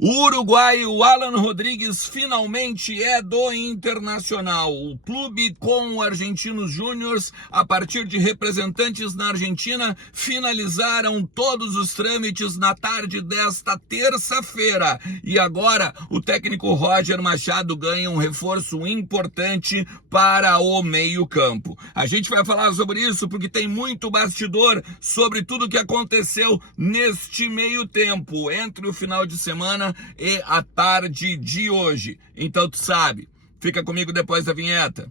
O uruguaio Alan Rodrigues finalmente é do Internacional. O clube com o Argentinos Júniors, a partir de representantes na Argentina, finalizaram todos os trâmites na tarde desta terça-feira. E agora o técnico Roger Machado ganha um reforço importante para o meio-campo. A gente vai falar sobre isso porque tem muito bastidor sobre tudo o que aconteceu neste meio-tempo, entre o final de semana e a tarde de hoje. Então tu sabe, fica comigo depois da vinheta.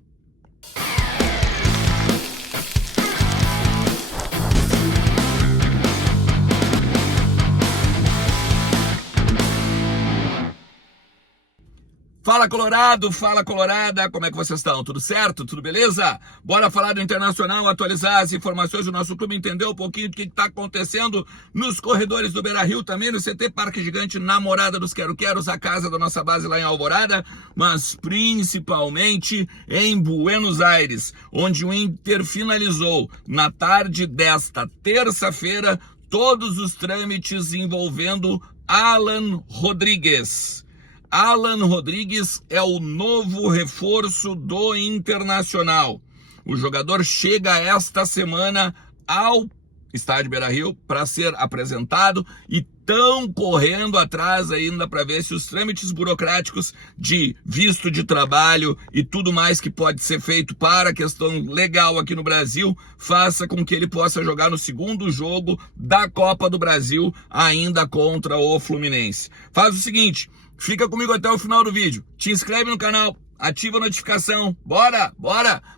Fala Colorado, fala Colorada, como é que vocês estão? Tudo certo? Tudo beleza? Bora falar do Internacional, atualizar as informações do nosso clube, entender um pouquinho do que está acontecendo nos corredores do Beira-Rio, também no CT Parque Gigante, na Morada dos Quero-Queros, a casa da nossa base lá em Alvorada, mas principalmente em Buenos Aires, onde o Inter finalizou na tarde desta terça-feira todos os trâmites envolvendo Alan Rodrigues. Alan Rodrigues é o novo reforço do Internacional. O jogador chega esta semana ao Estádio Beira-Rio para ser apresentado e estão correndo atrás ainda para ver se os trâmites burocráticos de visto de trabalho e tudo mais que pode ser feito para a questão legal aqui no Brasil faça com que ele possa jogar no segundo jogo da Copa do Brasil ainda contra o Fluminense. Faz o seguinte, fica comigo até o final do vídeo, te inscreve no canal, ativa a notificação, bora,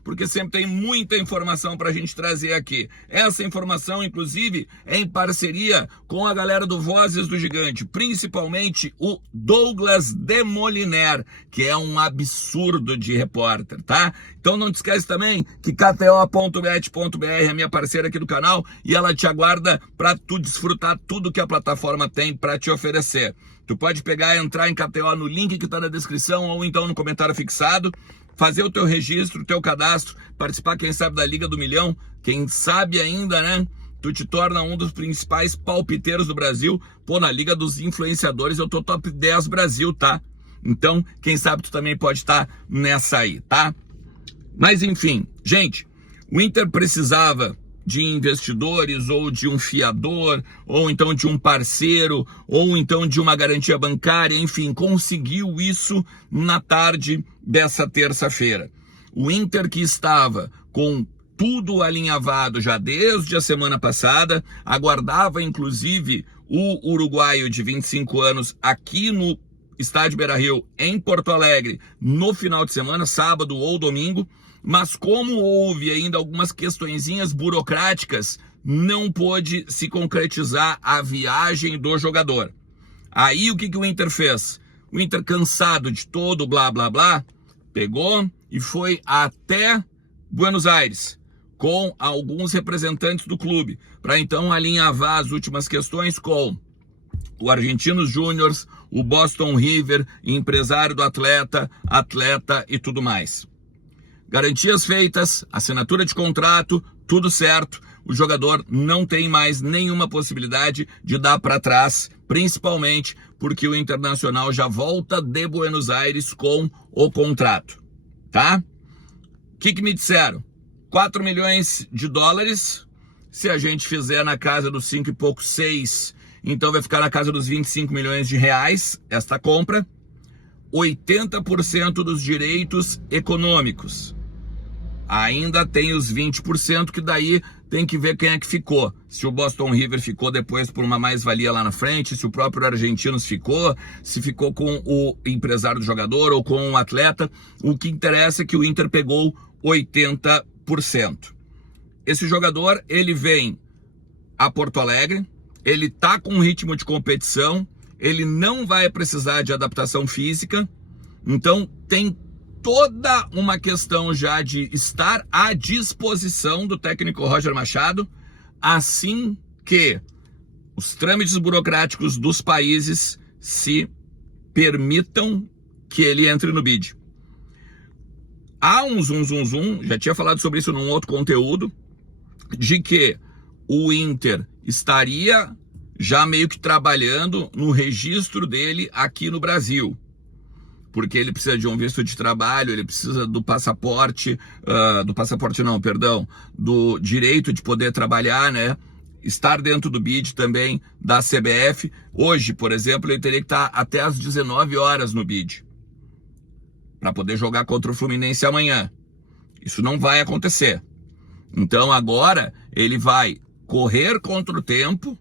porque sempre tem muita informação pra gente trazer aqui. Essa informação, inclusive, é em parceria com a galera do Vozes do Gigante, principalmente o Douglas Demoliner, que é um absurdo de repórter, tá? Então não te esquece também que kto.bet.br é minha parceira aqui do canal e ela te aguarda pra tu desfrutar tudo que a plataforma tem pra te oferecer. Tu pode pegar e entrar em KTO no link que está na descrição ou então no comentário fixado, fazer o teu registro, o teu cadastro, participar, quem sabe, da Liga do Milhão, quem sabe ainda, né? Tu te torna um dos principais palpiteiros do Brasil. Pô, na Liga dos Influenciadores eu tô top 10 Brasil, tá? Então, quem sabe tu também pode estar nessa aí, tá? Mas enfim, gente, o Inter precisava de investidores, ou de um fiador, ou então de um parceiro, ou então de uma garantia bancária, enfim, conseguiu isso na tarde dessa terça-feira. O Inter, que estava com tudo alinhavado já desde a semana passada, aguardava inclusive o uruguaio de 25 anos aqui no Estádio Beira-Rio, em Porto Alegre, no final de semana, sábado ou domingo, mas como houve ainda algumas questõezinhas burocráticas, não pôde se concretizar a viagem do jogador. Aí o que o Inter fez? O Inter, cansado de todo blá blá blá, pegou e foi até Buenos Aires com alguns representantes do clube, para então alinhavar as últimas questões com o Argentinos Júniors, o Boston River, empresário do atleta e tudo mais. Garantias feitas, assinatura de contrato, tudo certo. O jogador não tem mais nenhuma possibilidade de dar para trás, principalmente porque o Internacional já volta de Buenos Aires com o contrato, tá? O que me disseram? 4 milhões de dólares, se a gente fizer na casa dos 5 e pouco, 6, então vai ficar na casa dos 25 milhões de reais esta compra, 80% dos direitos econômicos. Ainda tem os 20% que daí tem que ver quem é que ficou. Se o Boston River ficou depois por uma mais-valia lá na frente, se o próprio Argentinos ficou, se ficou com o empresário do jogador ou com o atleta. O que interessa é que o Inter pegou 80%. Esse jogador, ele vem a Porto Alegre, ele tá com um ritmo de competição, ele não vai precisar de adaptação física, então tem toda uma questão já de estar à disposição do técnico Roger Machado, assim que os trâmites burocráticos dos países se permitam que ele entre no bid. Há um zum, já tinha falado sobre isso num outro conteúdo, de que o Inter estaria já meio que trabalhando no registro dele aqui no Brasil. Porque ele precisa de um visto de trabalho, ele precisa do passaporte, do direito de poder trabalhar, né? Estar dentro do BID também da CBF. Hoje, por exemplo, ele teria que estar até às 19 horas no BID para poder jogar contra o Fluminense amanhã. Isso não vai acontecer. Então agora ele vai correr contra o tempo,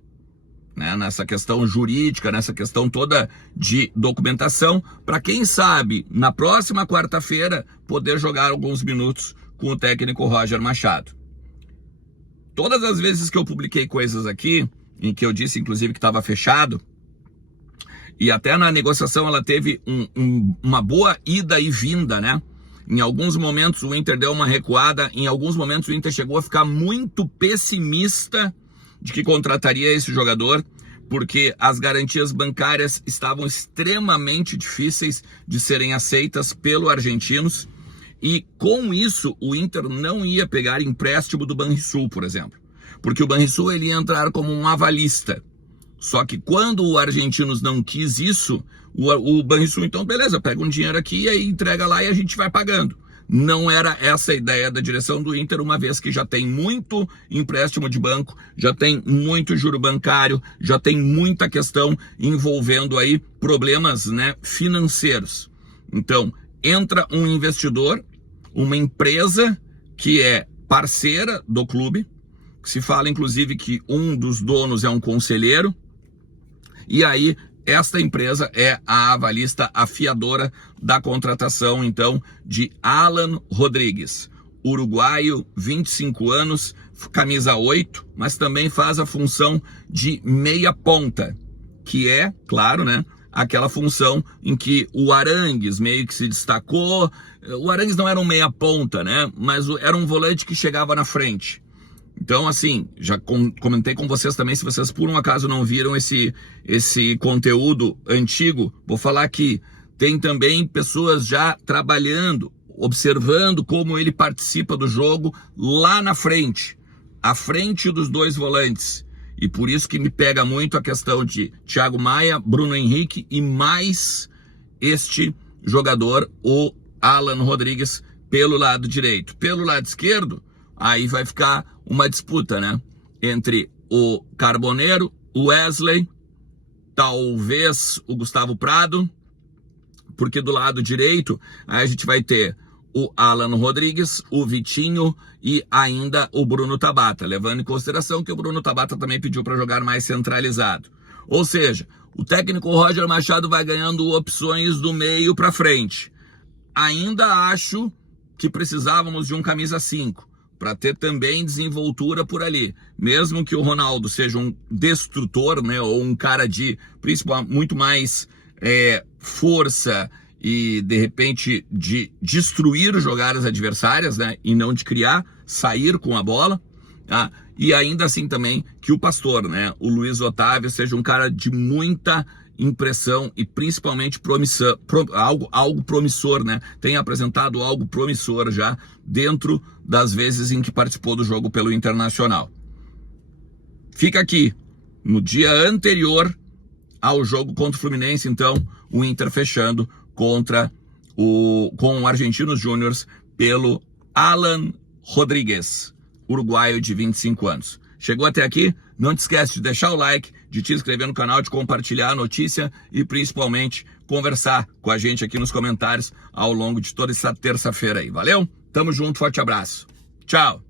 né, nessa questão jurídica, nessa questão toda de documentação, para quem sabe, na próxima quarta-feira, poder jogar alguns minutos com o técnico Roger Machado. Todas as vezes que eu publiquei coisas aqui, em que eu disse inclusive que estava fechado, e até na negociação ela teve uma boa ida e vinda, né? Em alguns momentos o Inter deu uma recuada, em alguns momentos o Inter chegou a ficar muito pessimista de que contrataria esse jogador, porque as garantias bancárias estavam extremamente difíceis de serem aceitas pelos argentinos, e com isso o Inter não ia pegar empréstimo do Banrisul, por exemplo, porque o Banrisul ele ia entrar como um avalista. Só que quando o Argentinos não quis isso, o Banrisul, então, beleza, pega um dinheiro aqui e aí entrega lá e a gente vai pagando. Não era essa a ideia da direção do Inter, uma vez que já tem muito empréstimo de banco, já tem muito juro bancário, já tem muita questão envolvendo aí problemas, né, financeiros. Então, entra um investidor, uma empresa que é parceira do clube, que se fala inclusive que um dos donos é um conselheiro, e aí esta empresa é a avalista afiadora da contratação, então, de Alan Rodrigues, uruguaio, 25 anos, camisa 8, mas também faz a função de meia ponta, que é, claro, né, aquela função em que o Arangues meio que se destacou. O Arangues não era um meia ponta, né, mas era um volante que chegava na frente. Então, assim, já comentei com vocês também, se vocês por um acaso não viram esse conteúdo antigo, vou falar que tem também pessoas já trabalhando, observando como ele participa do jogo lá na frente, à frente dos dois volantes. E por isso que me pega muito a questão de Thiago Maia, Bruno Henrique e mais este jogador, o Alan Rodrigues, pelo lado direito. Pelo lado esquerdo, aí vai ficar uma disputa, né? Entre o Carboneiro, o Wesley, talvez o Gustavo Prado, porque do lado direito aí a gente vai ter o Alan Rodrigues, o Vitinho e ainda o Bruno Tabata, levando em consideração que o Bruno Tabata também pediu para jogar mais centralizado. Ou seja, o técnico Roger Machado vai ganhando opções do meio para frente. Ainda acho que precisávamos de um camisa 5, para ter também desenvoltura por ali. Mesmo que o Ronaldo seja um destrutor, né, ou um cara de principalmente muito mais força e de repente de destruir jogadas adversárias, né, e não de criar, sair com a bola. E ainda assim também que o Pastor, né, o Luiz Otávio, seja um cara de muita impressão e principalmente algo promissor, né? Tem apresentado algo promissor já dentro das vezes em que participou do jogo pelo Internacional. Fica aqui, no dia anterior ao jogo contra o Fluminense, então, o Inter fechando com o Argentinos Júnior pelo Alan Rodrigues, uruguaio de 25 anos. Chegou até aqui? Não te esquece de deixar o like, de te inscrever no canal, de compartilhar a notícia e principalmente conversar com a gente aqui nos comentários ao longo de toda essa terça-feira aí. Valeu? Tamo junto, forte abraço. Tchau!